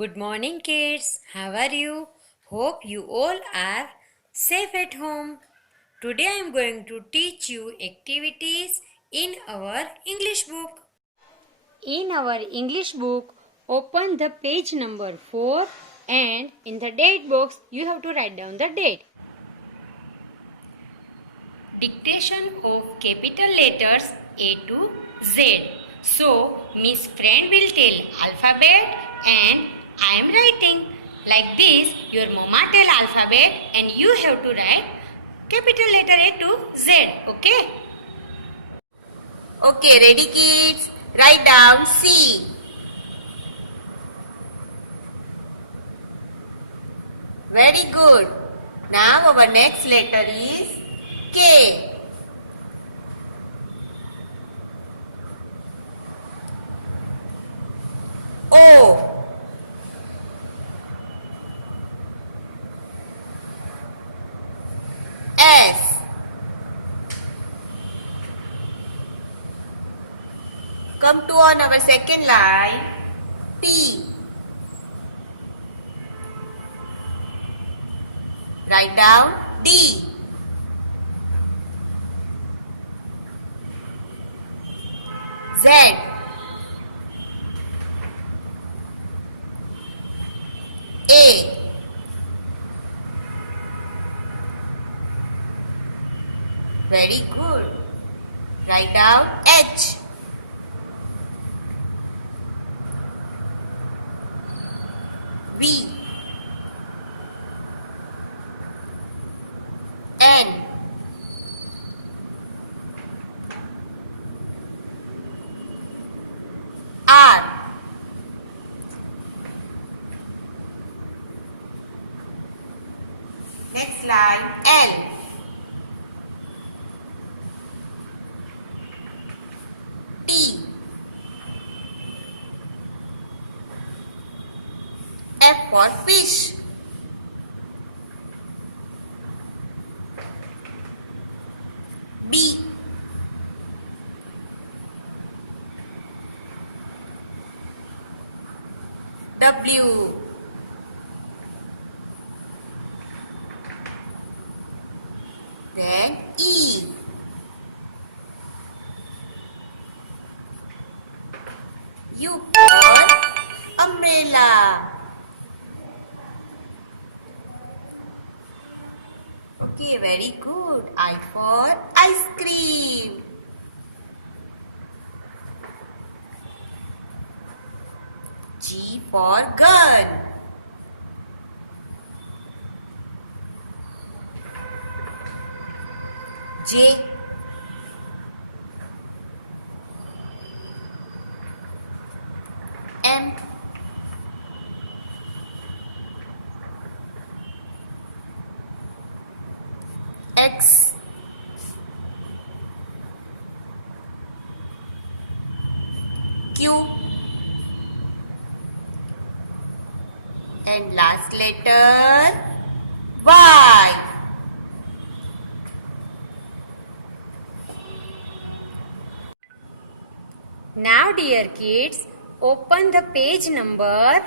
Good morning, kids. How are you? Hope you all are safe at home. Today I am going to teach you activities in our English book. In our English book, open the page number 4 and in the date box you have to write down the date. Dictation of capital letters A to Z. So, Miss Friend will tell alphabet and I am writing. Like this, your mama tell alphabet and you have to write capital letter A to Z. Okay? Okay, ready kids? Write down C. Very good. Now our next letter is K. O. S. Come to on our second line. T. Write down D. Z. A. Very good. Write down H. B. N. R. Next line L. T. F for fish. B. W. Then E. U for umbrella. Okay, very good. I for ice cream. G for gun. J. M. X. Q. And last letter Y. Now, dear kids, open the page number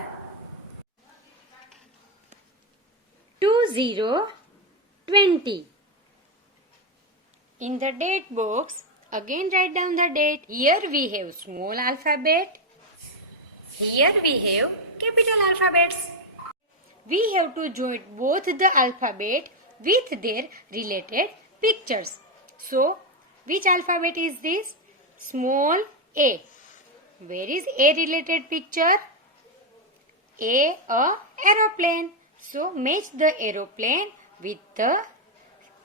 2020. In the date box, again write down the date. Here we have small alphabet. Here we have capital alphabets. We have to join both the alphabet with their related pictures. So, which alphabet is this? Small a. Where is a related picture? A aeroplane. So, match the aeroplane with the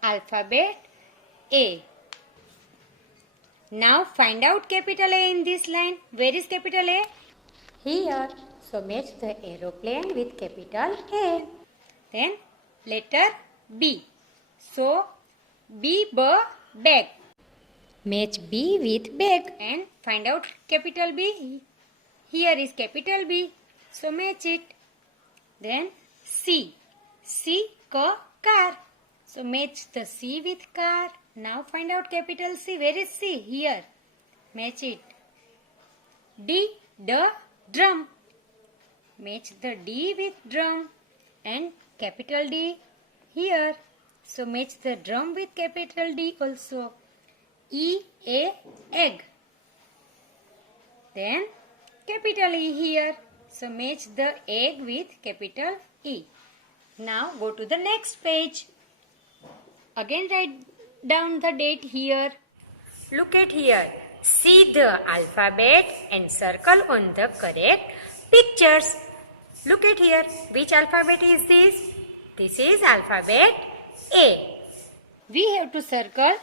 alphabet A. Now, find out capital A in this line. Where is capital A? Here. So, match the aeroplane with capital A. Then, letter B. So, bag. Match B with bag and find out capital B. Here is capital B. So, match it. Then, C. Car. So, match the C with car. Now, find out capital C. Where is C? Here. Match it. D. Drum. match the D with drum and capital D here. So match the drum with capital D also. E, A, egg. Then capital E here. So match the egg with capital E. Now go to the next page. Again write down the date here. Look at here. See the alphabet and circle on the correct pictures. Look at here. Which alphabet is this? This is alphabet A. We have to circle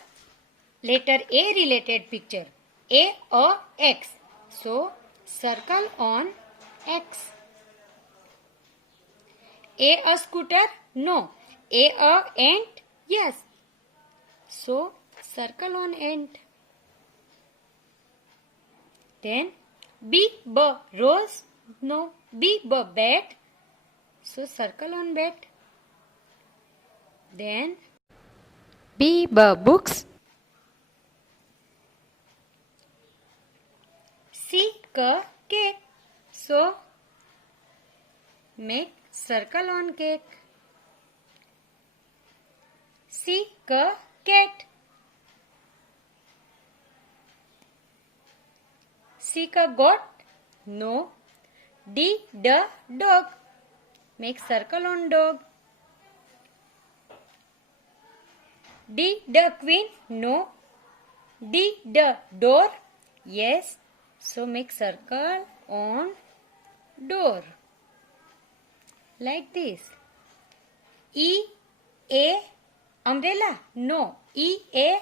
letter A related picture. A or X. So circle on X. A scooter? No. A ant? Yes. So circle on ant. Then B rose? No. B bat? So circle on bat. Then B books. C cake. So make circle on cake. C cat. C goat? No. D dog. Make circle on dog. D queen? No. D door? Yes. So make circle on door. Like this. E A umbrella? No. E A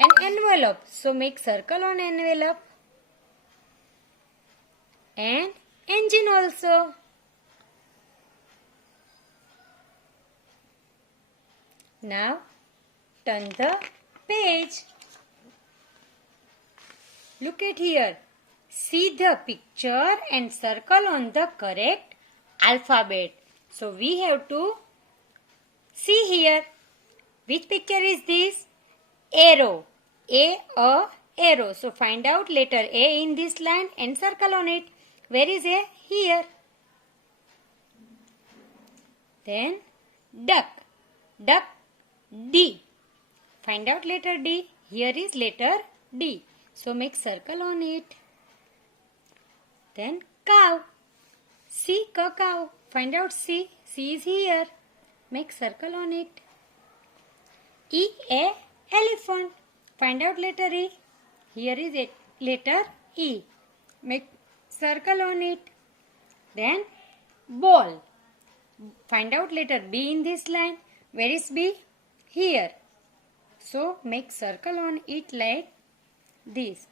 an envelope. So make circle on envelope. And engine also. Now turn the page. Look at here. See the picture and circle on the correct alphabet. So we have to see here. Which picture is this? Arrow. A arrow. So find out letter A in this line and circle on it. Where is A? Here. Then duck. Duck D. Find out letter D. Here is letter D. So make circle on it. Then cow. C cow. Find out C. C is here. Make circle on it. E a elephant. Find out letter E. Here is it. Letter E. Make circle on it. Then ball. Find out letter B in this line. Where is B? Here. So make circle on it like this.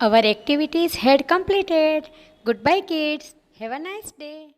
Our activities had completed. Goodbye kids. Have a nice day.